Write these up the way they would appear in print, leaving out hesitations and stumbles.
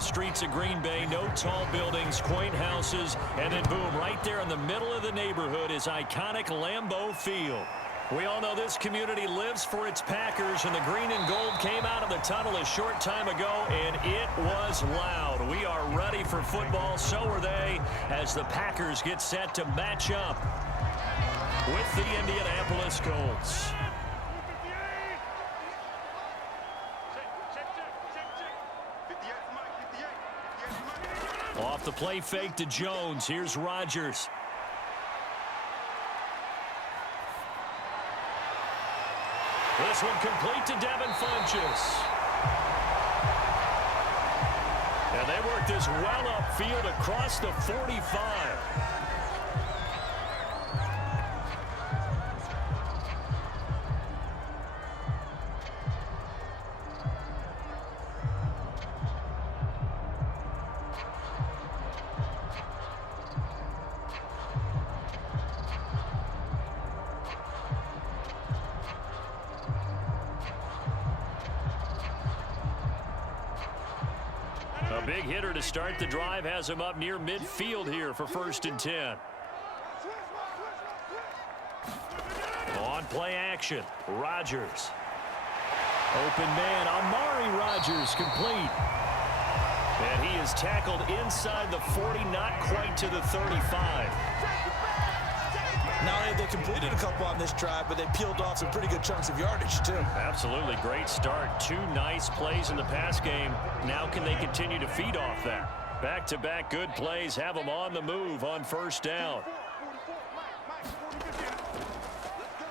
the streets of Green Bay. No tall buildings, quaint houses, and then boom, right there in the middle of the neighborhood is iconic Lambeau Field. We all know this community lives for its Packers, and the green and gold came out of the tunnel a short time ago, and it was loud. We are ready for football. So are they, as the Packers get set to match up with the Indianapolis Colts. Off the play fake to Jones. Here's Rodgers. This one complete to Devin Funchess. And they work this well upfield across the 45. A big hitter to start the drive has him up near midfield here for 1st and 10. On play action, Rodgers. Open man, Amari Rodgers, complete. And he is tackled inside the 40, not quite to the 35. Now they completed a couple on this drive, but they peeled off some pretty good chunks of yardage, too. Absolutely. Great start. 2 nice plays in the pass game. Now can they continue to feed off that? Back-to-back good plays have them on the move on 1st down.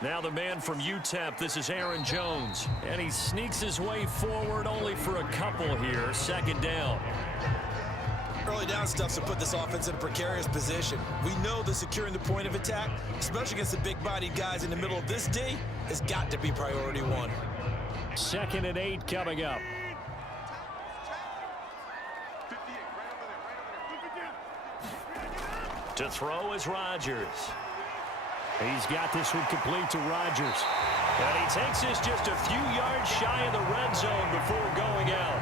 Now the man from UTEP, this is Aaron Jones. And he sneaks his way forward only for a couple here. 2nd down. Early down stuff to put this offense in a precarious position. We know that securing the point of attack, especially against the big-bodied guys in the middle of this D, has got to be priority 1. 2nd and 8 coming up. To throw is Rodgers. He's got this one complete to Rodgers. And he takes this just a few yards shy of the red zone before going out.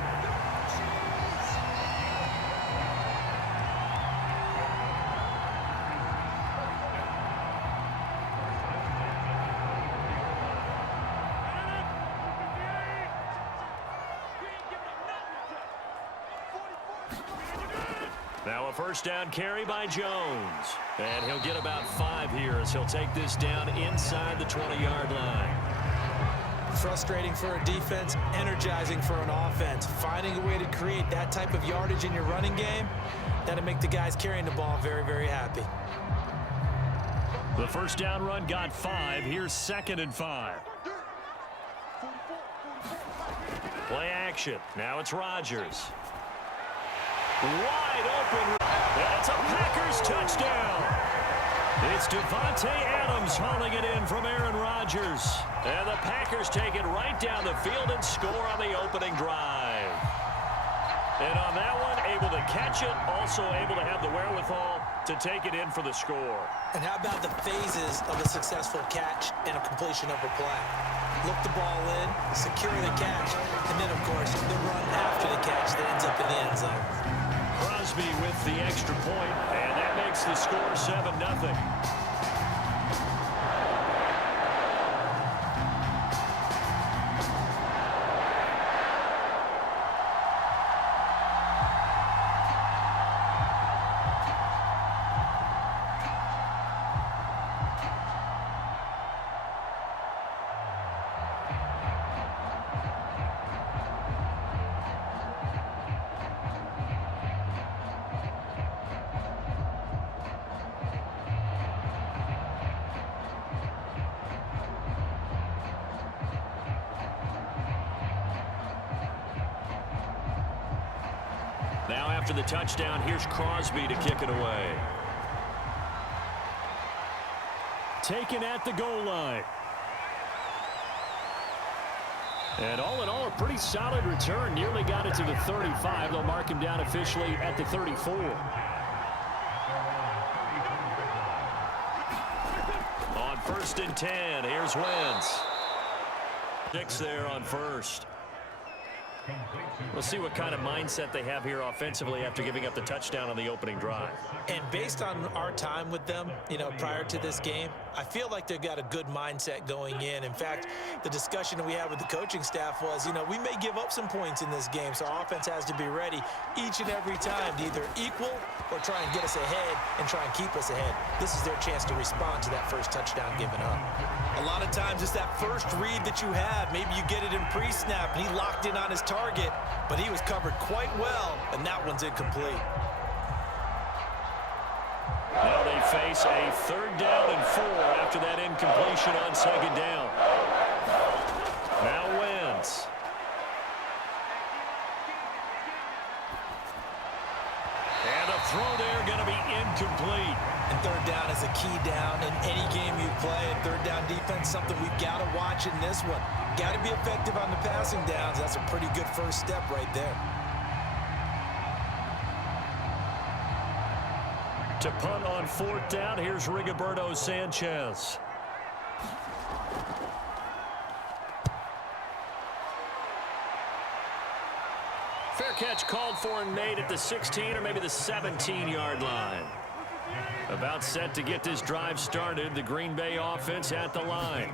Now a 1st down carry by Jones. And he'll get about 5 here as he'll take this down inside the 20-yard line. Frustrating for a defense, energizing for an offense. Finding a way to create that type of yardage in your running game, that'll make the guys carrying the ball very, very happy. The 1st down run got 5. Here's 2nd and 5. Play action. Now it's Rodgers. Wide open. That's a Packers touchdown. It's Devontae Adams hauling it in from Aaron Rodgers. And the Packers take it right down the field and score on the opening drive. And on that one, able to catch it, also able to have the wherewithal to take it in for the score. And how about the phases of a successful catch and a completion of a play? Look the ball in, secure the catch, and then, of course, the run after the catch that ends up in the end zone. Crosby with the extra point, and that makes the score 7-0. Now after the touchdown, here's Crosby to kick it away. Taken at the goal line. And all in all, a pretty solid return. Nearly got it to the 35. They'll mark him down officially at the 34. On 1st and 10, here's Wentz. 6 there on 1st. We'll see what kind of mindset they have here offensively after giving up the touchdown on the opening drive. And based on our time with them, prior to this game, I feel like they've got a good mindset going in. In fact, the discussion we had with the coaching staff was, we may give up some points in this game, so our offense has to be ready each and every time to either equal or try and get us ahead and try and keep us ahead. This is their chance to respond to that first touchdown given up. A lot of times it's that first read that you have. Maybe you get it in pre-snap, and he locked in on his target, but he was covered quite well, and that one's incomplete. Now they face a 3rd down and 4 after that incompletion on 2nd down. Now Wentz. And a throw there going to be incomplete. And 3rd down is a key down in any game you play. And 3rd down defense, something we've got to watch in this one. Got to be effective on the passing downs. That's a pretty good first step right there. To punt on 4th down, here's Rigoberto Sanchez. Fair catch called for and made at the 16 or maybe the 17-yard line. About set to get this drive started, the Green Bay offense at the line.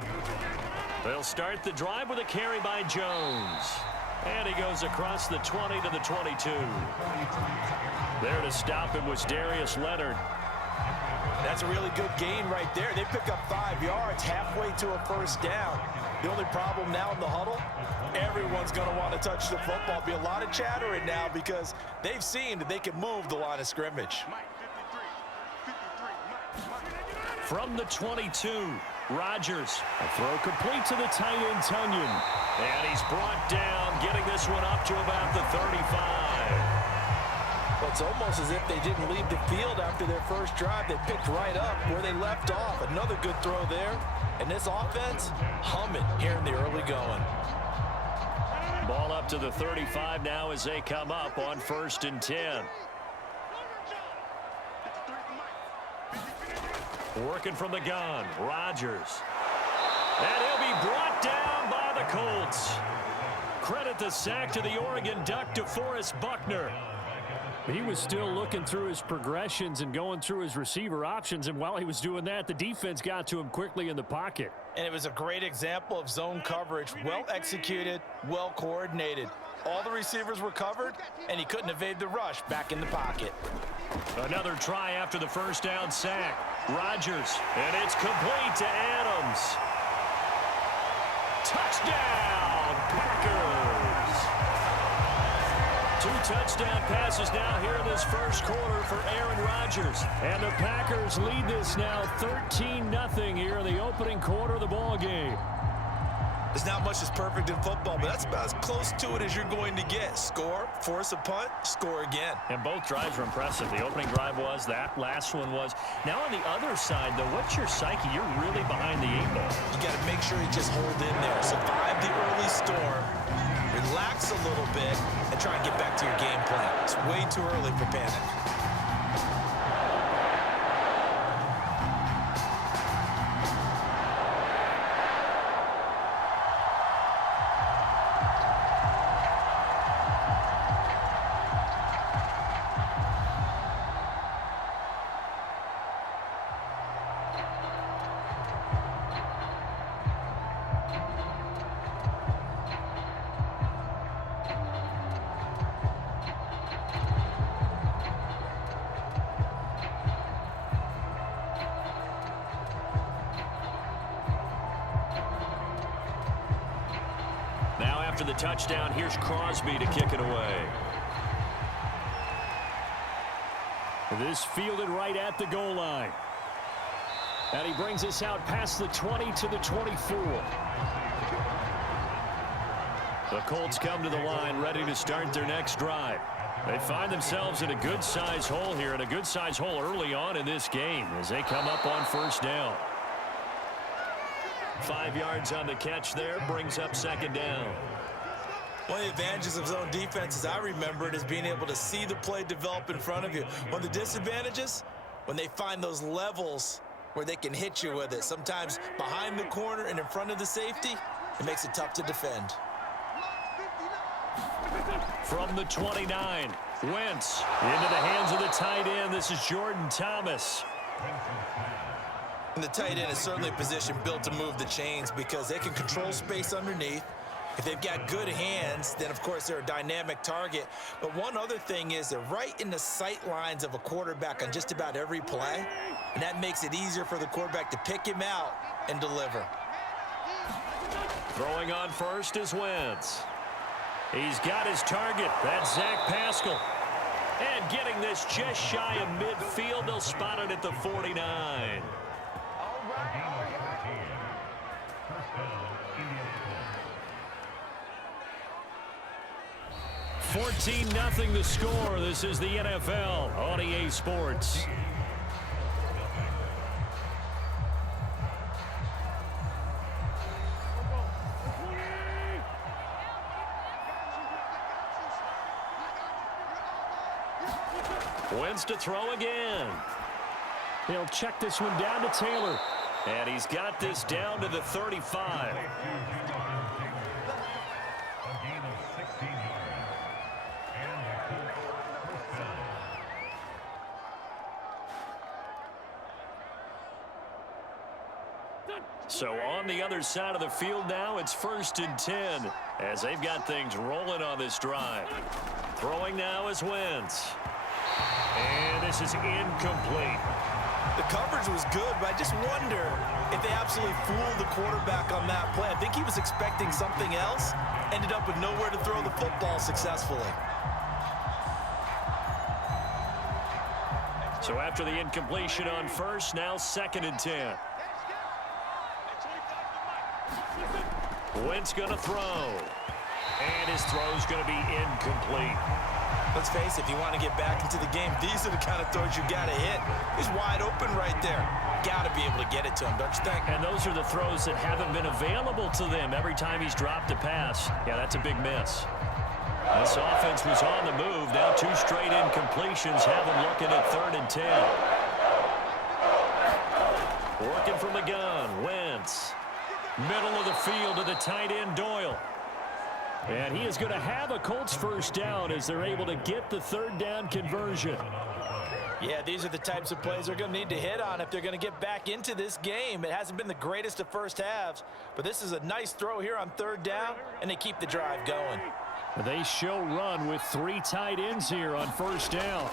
They'll start the drive with a carry by Jones. And he goes across the 20 to the 22. There to stop him was Darius Leonard. That's a really good gain right there. They pick up 5 yards halfway to a first down. The only problem now in the huddle, everyone's going to want to touch the football. Be a lot of chattering now because they've seen that they can move the line of scrimmage. From the 22, Rodgers. A throw complete to the tight end, Tunyon. And he's brought down, getting this one up to about the 35. Well, it's almost as if they didn't leave the field after their first drive. They picked right up where they left off. Another good throw there. And this offense, humming here in the early going. Ball up to the 35 now as they come up on 1st and 10. Working from the gun, Rodgers. And he'll be brought down by the Colts. Credit the sack to the Oregon Duck, DeForest Buckner. He was still looking through his progressions and going through his receiver options, and while he was doing that, the defense got to him quickly in the pocket. And it was a great example of zone coverage, well executed, well coordinated. All the receivers were covered, and he couldn't evade the rush back in the pocket. Another try after the first down sack. Rodgers, and it's complete to Adams. Touchdown, Packers! 2 touchdown passes now here in this first quarter for Aaron Rodgers. And the Packers lead this now 13-0 here in the opening quarter of the ball game. There's not much that's perfect in football, but that's about as close to it as you're going to get. Score, force a punt, score again. And both drives were impressive. The opening drive was, that last one was. Now on the other side, though, what's your psyche? You're really behind the 8 ball. You got to make sure you just hold in there. Survive the early storm, relax a little bit, and try and get back to your game plan. It's way too early for panic. After the touchdown, here's Crosby to kick it away. This fielded right at the goal line. And he brings us out past the 20 to the 24. The Colts come to the line ready to start their next drive. They find themselves in a good-sized hole here, and a good-sized hole early on in this game as they come up on 1st down. 5 yards on the catch there, brings up 2nd down. One of the advantages of zone defense, as I remember it, is being able to see the play develop in front of you. One of the disadvantages, when they find those levels where they can hit you with it, sometimes behind the corner and in front of the safety, it makes it tough to defend. From the 29, Wentz into the hands of the tight end. This is Jordan Thomas. And the tight end is certainly a position built to move the chains because they can control space underneath. If they've got good hands, then, of course, they're a dynamic target. But one other thing is they're right in the sight lines of a quarterback on just about every play, and that makes it easier for the quarterback to pick him out and deliver. Throwing on first is Wentz. He's got his target. That's Zach Pascal. And getting this just shy of midfield. They'll spot it at the 49. 14-0 the score. This is the NFL on EA Sports. Wentz to throw again. He'll check this one down to Taylor. And he's got this down to the 35. So on the other side of the field now, it's 1st and 10 as they've got things rolling on this drive. Throwing now is Wentz. And this is incomplete. The coverage was good, but I just wonder if they absolutely fooled the quarterback on that play. I think he was expecting something else, ended up with nowhere to throw the football successfully. So after the incompletion on first, now 2nd and 10. Wentz going to throw. And his throw's going to be incomplete. Let's face it, if you want to get back into the game, these are the kind of throws you got to hit. He's wide open right there. Got to be able to get it to him, don't you think? And those are the throws that haven't been available to them every time he's dropped a pass. Yeah, that's a big miss. This offense was on the move. Now 2 straight incompletions have them looking at 3rd and 10. Working from the gun, Wentz. Middle of the field to the tight end, Doyle. And he is going to have a Colts first down as they're able to get the 3rd down conversion. Yeah, these are the types of plays they're going to need to hit on if they're going to get back into this game. It hasn't been the greatest of first halves, but this is a nice throw here on 3rd down, and they keep the drive going. They show run with 3 tight ends here on 1st down.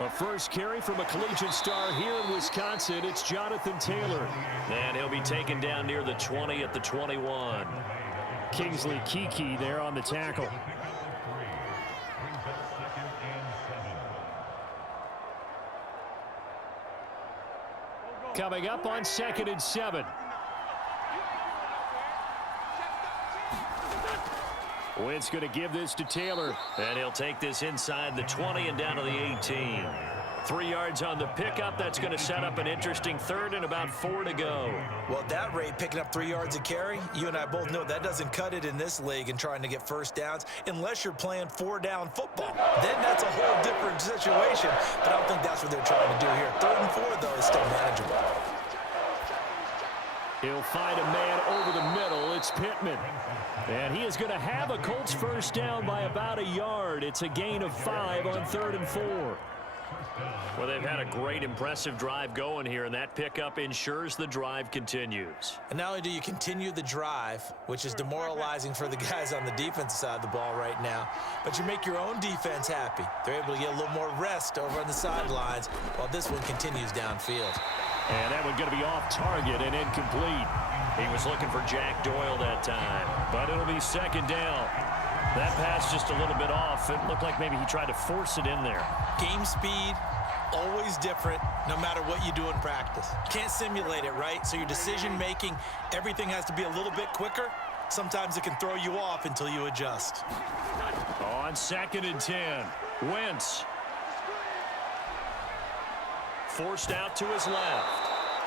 A first carry from a collegiate star here in Wisconsin. It's Jonathan Taylor. And he'll be taken down near the 20 at the 21. Kingsley Keke there on the tackle. Coming up on 2nd and 7. Wentz going to give this to Taylor. And he'll take this inside the 20 and down to the 18. 3 yards on the pickup. That's going to set up an interesting 3rd and about 4 to go. Well, at that rate, picking up 3 yards a carry, you and I both know that doesn't cut it in this league and trying to get first downs unless you're playing 4-down football. Then that's a whole different situation, but I don't think that's what they're trying to do here. 3rd and 4, though, is still manageable. He'll find a man over the middle. It's Pittman. And he is going to have a Colts first down by about a yard. It's a gain of 5 on 3rd and 4. Well, they've had a great, impressive drive going here, and that pickup ensures the drive continues. And not only do you continue the drive, which is demoralizing for the guys on the defensive side of the ball right now, but you make your own defense happy. They're able to get a little more rest over on the sidelines while this one continues downfield. And that one going to be off target and incomplete. He was looking for Jack Doyle that time, but it'll be 2nd down. That pass just a little bit off. It looked like maybe he tried to force it in there. Game speed, always different, no matter what you do in practice. Can't simulate it, right? So your decision-making, everything has to be a little bit quicker. Sometimes it can throw you off until you adjust. On 2nd and 10, Wentz. Forced out to his left.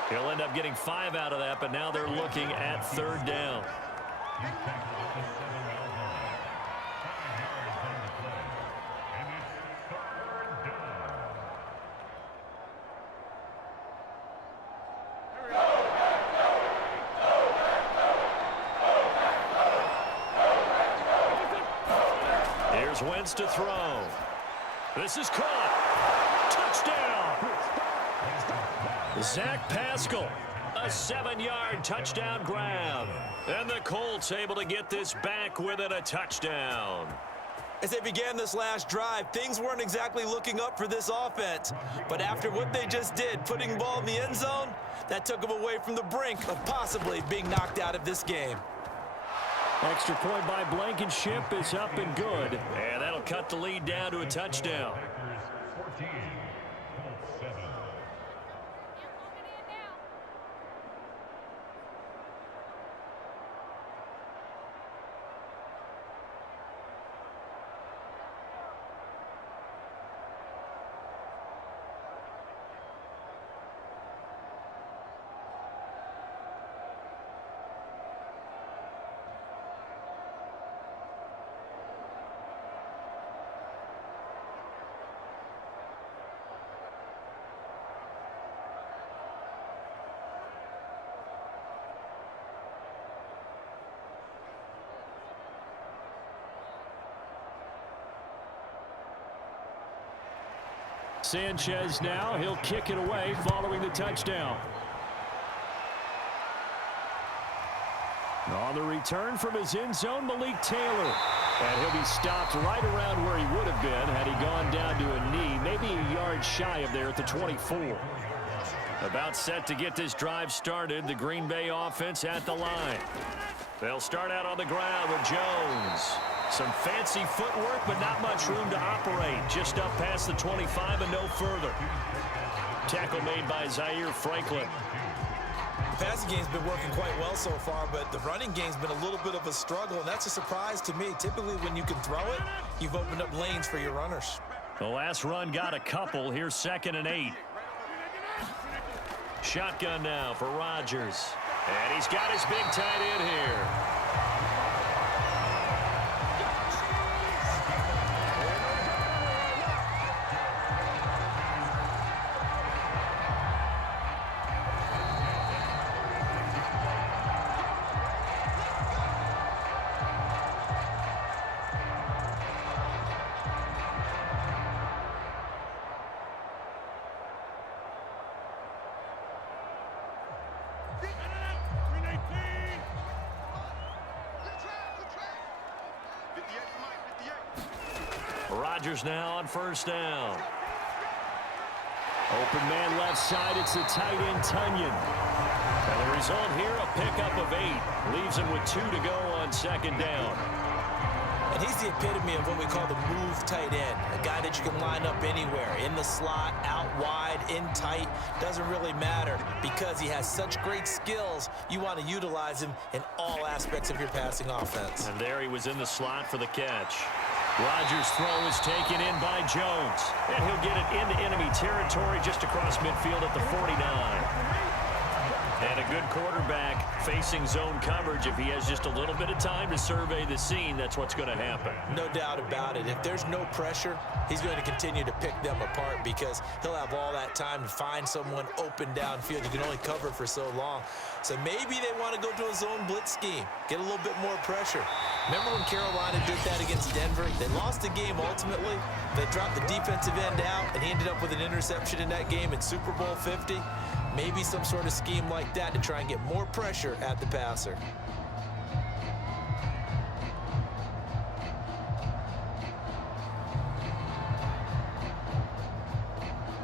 He'll end up getting 5 out of that, but now they're looking at 3rd down. Here's Wentz to throw. This is caught. Touchdown. Zach Pascal. A 7-yard touchdown grab. And the Colts able to get this back within a touchdown. As they began this last drive, things weren't exactly looking up for this offense. But after what they just did, putting the ball in the end zone, that took them away from the brink of possibly being knocked out of this game. Extra point by Blankenship is up and good. And that'll cut the lead down to a touchdown. Sanchez now, he'll kick it away following the touchdown. On the return from his end zone, Malik Taylor. And he'll be stopped right around where he would have been had he gone down to a knee, maybe a yard shy of there at the 24. About set to get this drive started, the Green Bay offense at the line. They'll start out on the ground with Jones. Some fancy footwork, but not much room to operate. Just up past the 25 and no further. Tackle made by Zaire Franklin. The passing game's been working quite well so far, but the running game's been a little bit of a struggle, and that's a surprise to me. Typically, when you can throw it, you've opened up lanes for your runners. The last run got a couple. Here's 2nd and 8. Shotgun now for Rodgers. And he's got his big tight end here. Rodgers now on 1st down. Open man left side, it's the tight end Tunyon. And the result here, a pickup of 8. Leaves him with 2 to go on 2nd down. And he's the epitome of what we call the move tight end. A guy that you can line up anywhere. In the slot, out wide, in tight. Doesn't really matter because he has such great skills. You want to utilize him in all aspects of your passing offense. And there he was in the slot for the catch. Rodgers' throw is taken in by Jones. And he'll get it into enemy territory just across midfield at the 49. And a good quarterback facing zone coverage. If he has just a little bit of time to survey the scene, that's what's going to happen. No doubt about it. If there's no pressure, he's going to continue to pick them apart because he'll have all that time to find someone open downfield. You can only cover for so long. So maybe they want to go to a zone blitz scheme, get a little bit more pressure. Remember when Carolina did that against Denver? They lost the game ultimately. They dropped the defensive end out, and he ended up with an interception in that game in Super Bowl 50. Maybe some sort of scheme like that to try and get more pressure at the passer.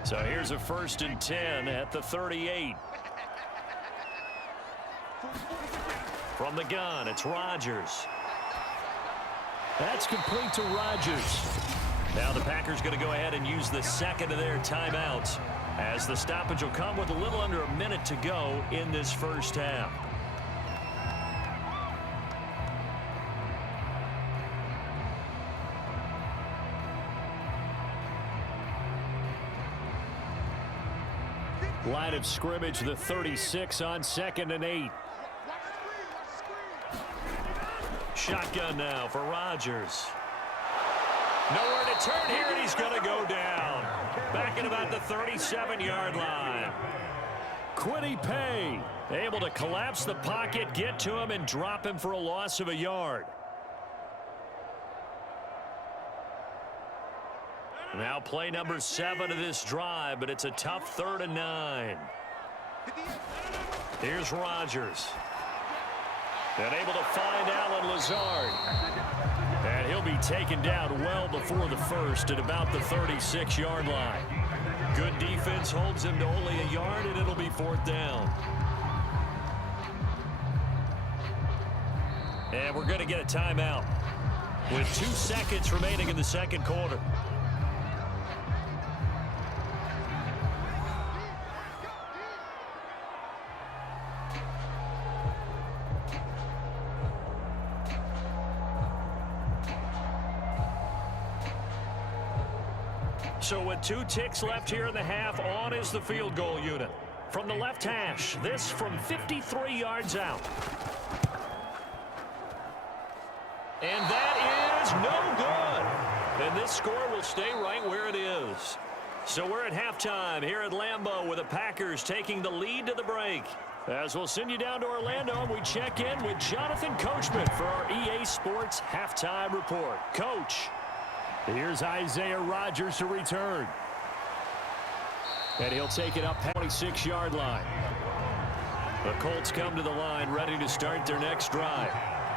So here's a 1st and 10 at the 38. From the gun, it's Rodgers. That's complete to Rodgers. Now the Packers going to go ahead and use the 2nd of their timeouts, as the stoppage will come with a little under a minute to go in this 1st half. Line of scrimmage, the 36 on 2nd and 8. Shotgun now for Rodgers. Nowhere to turn here, and he's going to go down. Back at about the 37-yard line. Kwity Paye able to collapse the pocket, get to him, and drop him for a loss of a yard. Now play number 7 of this drive, but it's a tough 3rd and 9. Here's Rodgers. And able to find Allen Lazard. And he'll be taken down well before the first at about the 36-yard line. Good defense holds him to only a yard, and it'll be 4th down. And we're going to get a timeout with 2 seconds remaining in the second quarter. So with 2 ticks left here in the half, on is the field goal unit. From the left hash, this from 53 yards out. And that is no good. And this score will stay right where it is. So we're at halftime here at Lambeau with the Packers taking the lead to the break. As we'll send you down to Orlando, and we check in with Jonathan Coachman for our EA Sports Halftime Report. Coach. Here's Isaiah Rodgers to return. And he'll take it up 26-yard line. The Colts come to the line ready to start their next drive.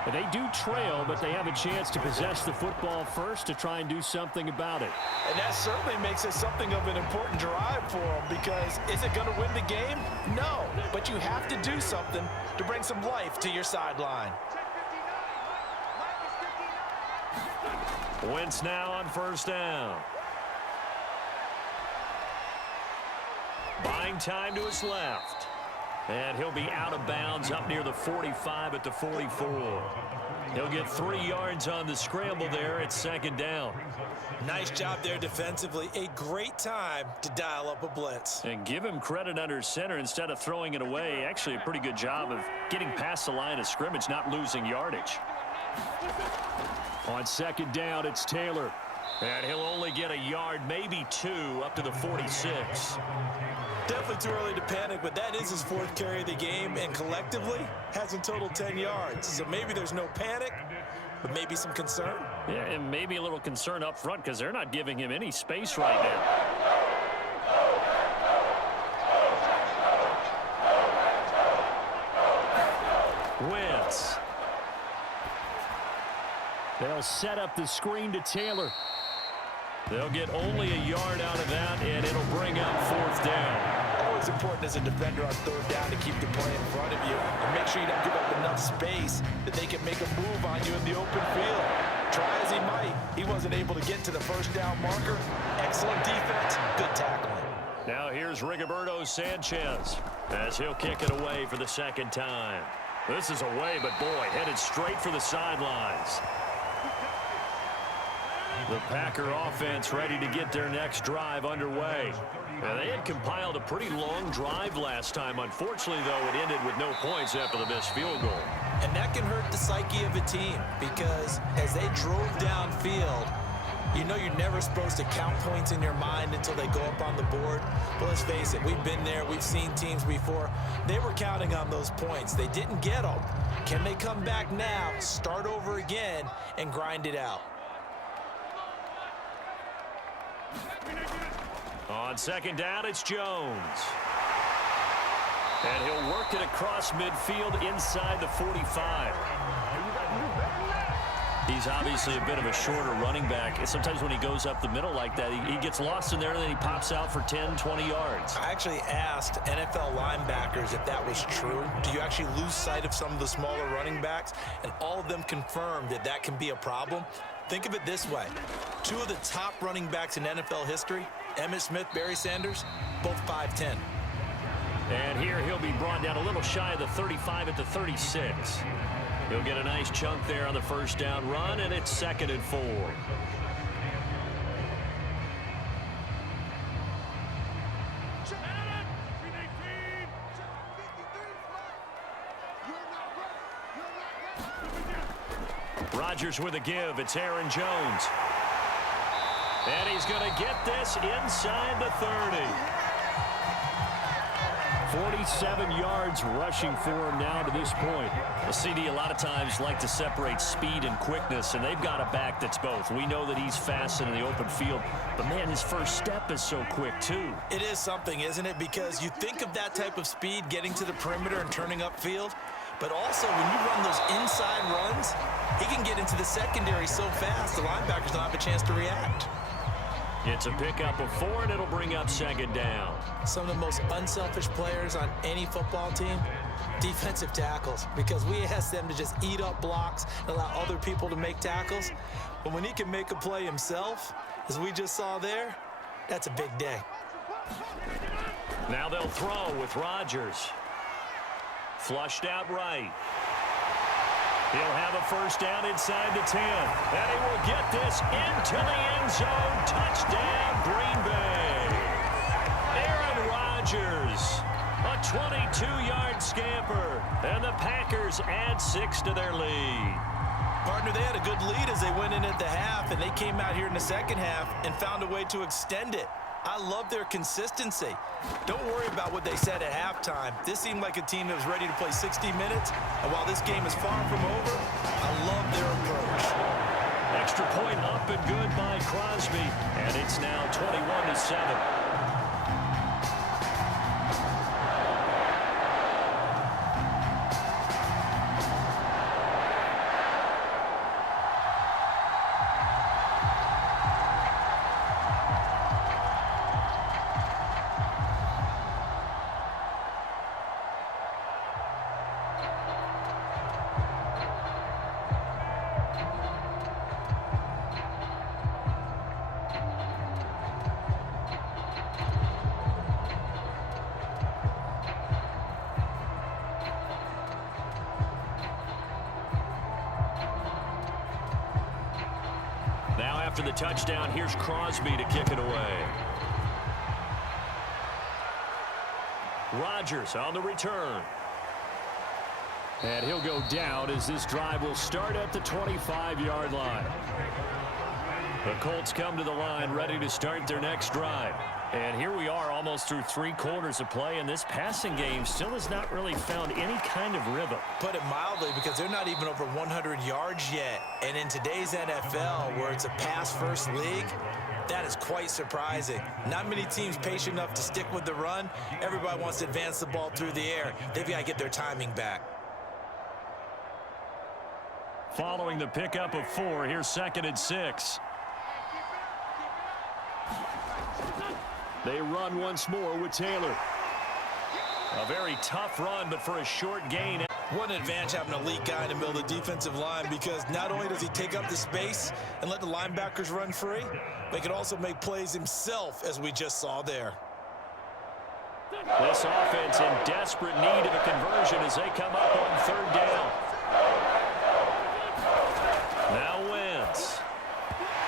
And they do trail, but they have a chance to possess the football first to try and do something about it. And that certainly makes it something of an important drive for them, because is it going to win the game? No, but you have to do something to bring some life to your sideline. Wentz now on 1st down. Buying time to his left. And he'll be out of bounds up near the 45 at the 44. He'll get 3 yards on the scramble there at 2nd down. Nice job there defensively. A great time to dial up a blitz. And give him credit under center instead of throwing it away. Actually a pretty good job of getting past the line of scrimmage, not losing yardage. On 2nd down, it's Taylor. And he'll only get a yard, maybe 2, up to the 46. Definitely too early to panic, but that is his 4th carry of the game, and collectively has in total 10 yards. So maybe there's no panic, but maybe some concern. Yeah, and maybe a little concern up front because they're not giving him any space right now. Wentz. They'll set up the screen to Taylor. They'll get only a yard out of that, and it'll bring up 4th down. Always important as a defender on 3rd down to keep the play in front of you and make sure you don't give up enough space that they can make a move on you in the open field. Try as he might, he wasn't able to get to the 1st down marker. Excellent defense, good tackling. Now here's Rigoberto Sanchez as he'll kick it away for the 2nd time. This is away, but boy, headed straight for the sidelines. The Packer offense ready to get their next drive underway. Now, they had compiled a pretty long drive last time. Unfortunately, though, it ended with no points after the missed field goal. And that can hurt the psyche of a team, because as they drove downfield, you know you're never supposed to count points in your mind until they go up on the board. But let's face it, we've been there. We've seen teams before. They were counting on those points. They didn't get them. Can they come back now, start over again, and grind it out? On 2nd down, it's Jones. And he'll work it across midfield inside the 45. He's obviously a bit of a shorter running back. Sometimes when he goes up the middle like that, he gets lost in there, and then he pops out for 10, 20 yards. I actually asked NFL linebackers if that was true. Do you actually lose sight of some of the smaller running backs? And all of them confirmed that that can be a problem. Think of it this way. 2 of the top running backs in NFL history, Emmitt Smith, Barry Sanders, both 5'10". And here he'll be brought down a little shy of the 35 at the 36. He'll get a nice chunk there on the 1st down run, and it's 2nd and 4. Rodgers with a give. It's Aaron Jones. And he's going to get this inside the 30. 47 yards rushing for him now to this point. The CD a lot of times like to separate speed and quickness, and they've got a back that's both. We know that he's fast in the open field, but, man, his first step is so quick, too. It is something, isn't it? Because you think of that type of speed getting to the perimeter and turning upfield, but also when you run those inside runs, he can get into the secondary so fast the linebackers don't have a chance to react. It's a pickup of 4, and it'll bring up second down. Some of the most unselfish players on any football team, defensive tackles, because we ask them to just eat up blocks and allow other people to make tackles. But when he can make a play himself, as we just saw there, that's a big day. Now they'll throw with Rodgers. Flushed out right. He'll have a first down inside the 10. And he will get this into the end zone. Touchdown, Green Bay. Aaron Rodgers, a 22-yard scamper. And the Packers add 6 to their lead. Partner, they had a good lead as they went in at the half, and they came out here in the second half and found a way to extend it. I love their consistency. Don't worry about what they said at halftime. This seemed like a team that was ready to play 60 minutes, and while this game is far from over, I love their approach. Extra point up and good by Crosby, and it's now 21-7. After the touchdown, here's Crosby to kick it away. Rodgers on the return. And he'll go down as this drive will start at the 25-yard line. The Colts come to the line ready to start their next drive. And here we are almost through 3 quarters of play, and this passing game still has not really found any kind of rhythm. Put it mildly, because they're not even over 100 yards yet. And in today's NFL, where it's a pass-first league, that is quite surprising. Not many teams patient enough to stick with the run. Everybody wants to advance the ball through the air. They've got to get their timing back. Following the pickup of 4, here's 2nd and 6. They run once more with Taylor. A very tough run, but for a short gain. What an advantage having an elite guy in the middle of the defensive line, because not only does he take up the space and let the linebackers run free, but he can also make plays himself, as we just saw there. This offense in desperate need of a conversion as they come up on 3rd down. Now Wentz.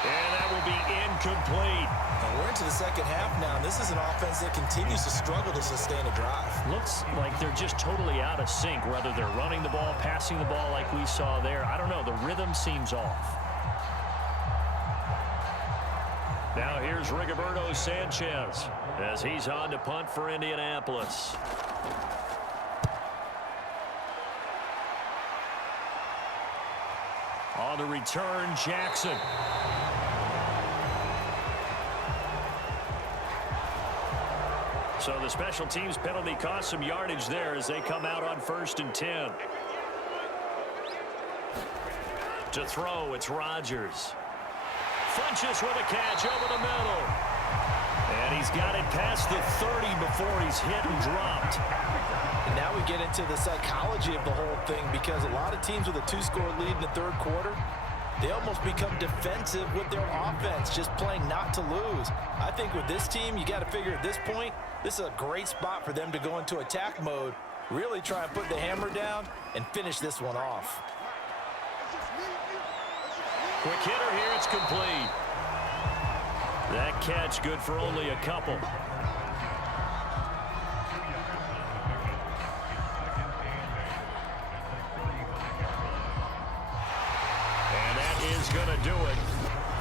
And that will be incomplete. And we're into the second half now, and this is an offense that continues to struggle to sustain a drive. Looks like they're just totally out of sync, whether they're running the ball, passing the ball like we saw there. I don't know. The rhythm seems off. Now here's Rigoberto Sanchez as he's on to punt for Indianapolis. On the return, Jackson. So the special teams penalty cost some yardage there as they come out on 1st and 10. To throw, it's Rodgers. Funches with a catch over the middle. And he's got it past the 30 before he's hit and dropped. And now we get into the psychology of the whole thing, because a lot of teams with a 2-score lead in the 3rd quarter, they almost become defensive with their offense, just playing not to lose. I think with this team, you got to figure at this point, this is a great spot for them to go into attack mode, really try and put the hammer down and finish this one off. Quick hitter here, it's complete. That catch good for only a couple. And that is going to do it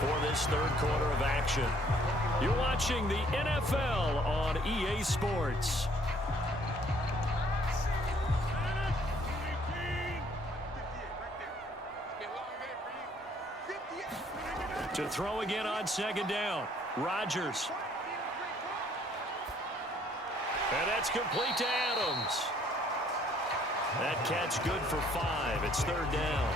for this 3rd quarter of action. You're watching the NFL on EA Sports. To throw again on second down. Rodgers. And that's complete to Adams. That catch good for 5. It's third down.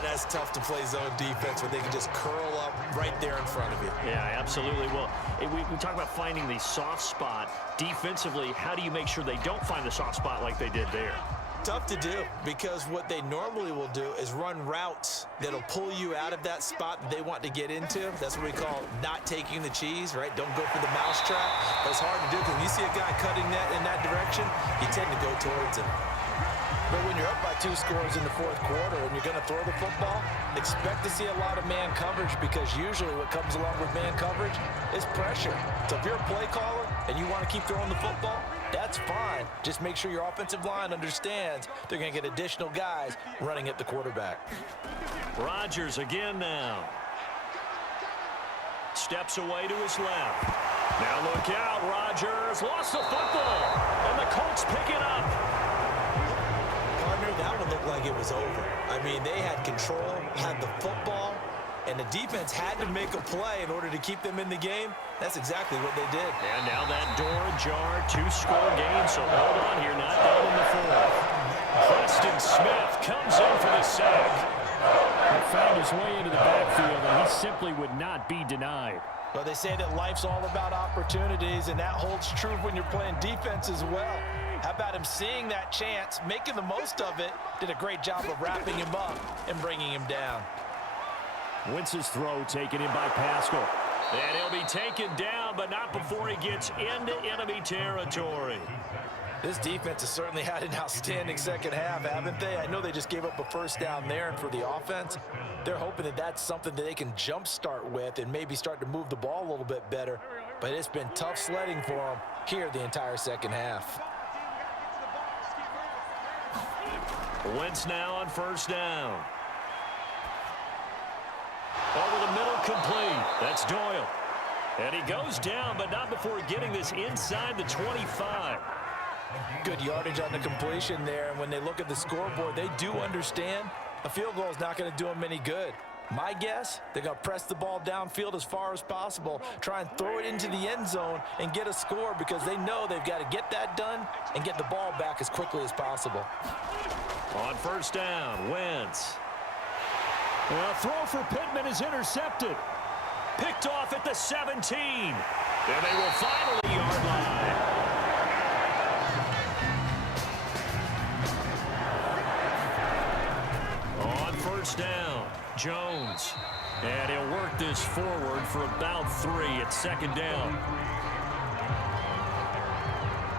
That's tough to play zone defense where they can just curl up right there in front of you. Yeah, absolutely. Well, we talk about finding the soft spot. Defensively, how do you make sure they don't find the soft spot like they did there? Tough to do, because what they normally will do is run routes that'll pull you out of that spot that they want to get into. That's what we call not taking the cheese, right? Don't go for the mousetrap. But it's hard to do because when you see a guy cutting that in that direction, you tend to go towards him. But when you're up by 2 scores in the fourth quarter and you're going to throw the football, expect to see a lot of man coverage, because usually what comes along with man coverage is pressure. So if you're a play caller and you want to keep throwing the football, that's fine. Just make sure your offensive line understands they're going to get additional guys running at the quarterback. Rodgers again now. Steps away to his left. Now look out, Rodgers lost the football, and the Colts pick it up. That one looked like it was over. I mean, they had control, had the football, and the defense had to make a play in order to keep them in the game. That's exactly what they did. And now that door ajar, 2-score game, so hold on here, not down in the fourth. Preston Smith comes in for the sack. He found his way into the backfield, and he simply would not be denied. Well, they say that life's all about opportunities, and that holds true when you're playing defense as well. How about him seeing that chance, making the most of it, did a great job of wrapping him up and bringing him down. Wentz's throw taken in by Pascal. And he'll be taken down, but not before he gets into enemy territory. This defense has certainly had an outstanding second half, haven't they? I know they just gave up a first down there, and for the offense, they're hoping that that's something that they can jumpstart with and maybe start to move the ball a little bit better. But it's been tough sledding for them here the entire second half. Wentz now on first down. Over the middle, complete. That's Doyle. And he goes down, but not before getting this inside the 25. Good yardage on the completion there. And when they look at the scoreboard, they do understand a field goal is not going to do them any good. My guess, they're going to press the ball downfield as far as possible, try and throw it into the end zone and get a score, because they know they've got to get that done and get the ball back as quickly as possible. On first down, Wentz. Well, throw for Pittman is intercepted. Picked off at the 17. And they will finally yard line. On first down, Jones. And he'll work this forward for about 3 at second down.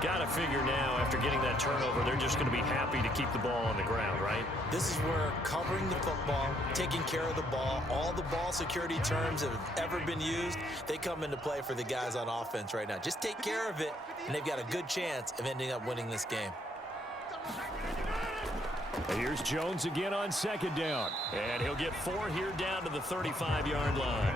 Got to figure now, after getting that turnover, they're just going to be happy to keep the ball on the ground, right? This is where covering the football, taking care of the ball, all the ball security terms that have ever been used, they come into play for the guys on offense right now. Just take care of it, and they've got a good chance of ending up winning this game. Here's Jones again on second down. And he'll get 4 here down to the 35-yard line.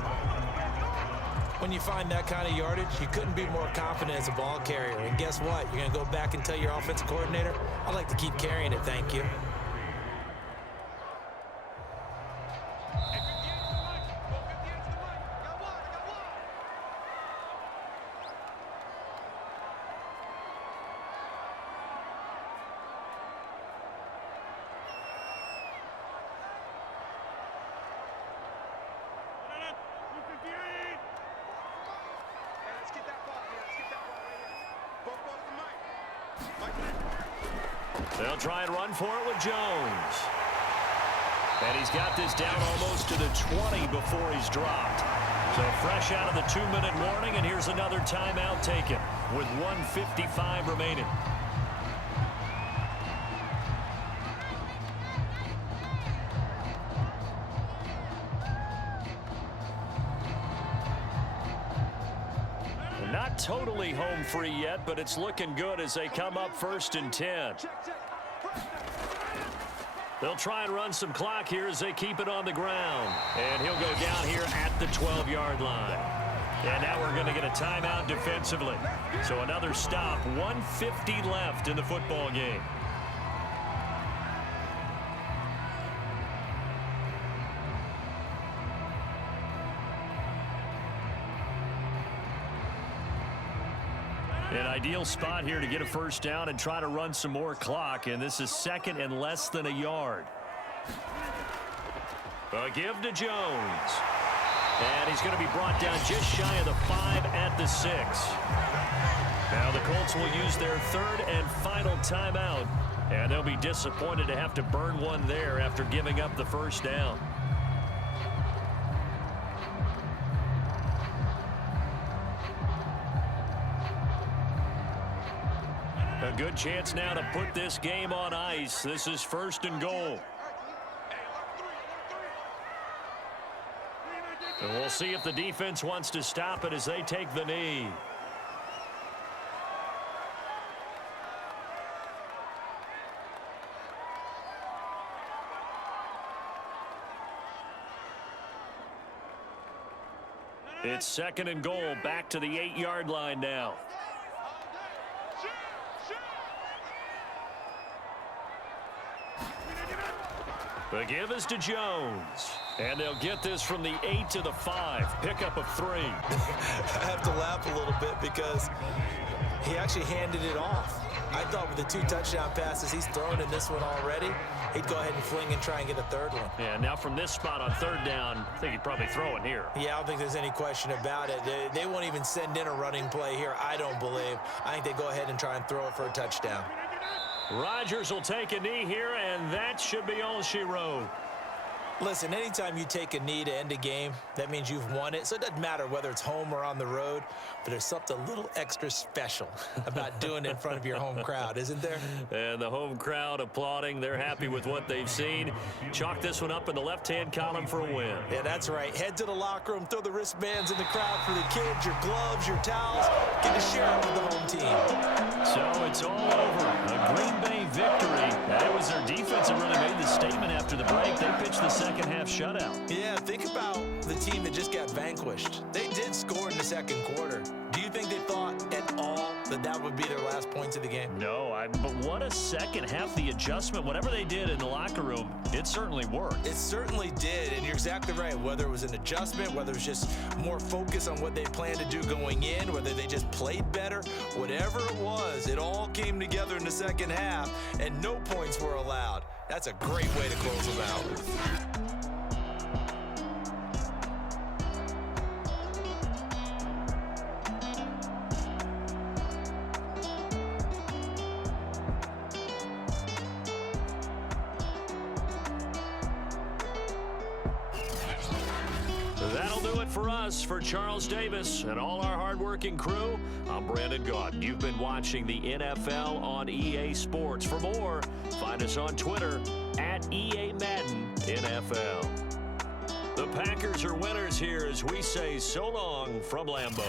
When you find that kind of yardage, you couldn't be more confident as a ball carrier. And guess what? You're going to go back and tell your offensive coordinator, I'd like to keep carrying it, thank you. They'll try and run for it with Jones. And he's got this down almost to the 20 before he's dropped. So fresh out of the 2-minute warning, and here's another timeout taken with 1:55 remaining. Not totally home free yet, but it's looking good as they come up 1st and 10. They'll try and run some clock here as they keep it on the ground. And he'll go down here at the 12-yard line. And now we're going to get a timeout defensively. So another stop, 1:50 left in the football game. An ideal spot here to get a first down and try to run some more clock, and this is second and less than a yard. A give to Jones. And he's going to be brought down just shy of the 5 at the 6. Now the Colts will use their third and final timeout, and they'll be disappointed to have to burn one there after giving up the first down. A good chance now to put this game on ice. This is first and goal. And we'll see if the defense wants to stop it as they take the knee. It's second and goal, back to the 8-yard line now. The give is to Jones. And they'll get this from the 8 to the 5. Pickup of 3. I have to laugh a little bit because he actually handed it off. I thought with the 2 touchdown passes he's thrown in this one already, he'd go ahead and fling and try and get a third one. Yeah, now from this spot on third down, I think he'd probably throw it here. Yeah, I don't think there's any question about it. They won't even send in a running play here, I don't believe. I think they go ahead and try and throw it for a touchdown. Rodgers will take a knee here, and that should be all she wrote. Listen, anytime you take a knee to end a game, that means you've won it. So it doesn't matter whether it's home or on the road, but there's something a little extra special about doing it in front of your home crowd, isn't there? And the home crowd applauding. They're happy with what they've seen. Chalk this one up in the left-hand column for a win. Yeah, that's right. Head to the locker room, throw the wristbands in the crowd for the kids, your gloves, your towels. Get a share with the home team. So it's all over. A Green Bay victory. That was their defense that really made the statement after the break. They pitched the second half shutout. Yeah, think about the team that just got vanquished. They did score in the second quarter. Do you think they thought at all that that would be their last points of the game? No, but what a second half. The adjustment, whatever they did in the locker room, it certainly worked. It certainly did, and you're exactly right. Whether it was an adjustment, whether it was just more focus on what they planned to do going in, whether they just played better, whatever it was, it all came together in the second half, and no points were allowed. That's a great way to close them out. That'll do it for us. For Charles Davis and all our hardworking crew, I'm Brandon Gaudin. You've been watching the NFL on EA Sports. For more, find us on Twitter at EA Madden NFL. The Packers are winners here as we say so long from Lambeau.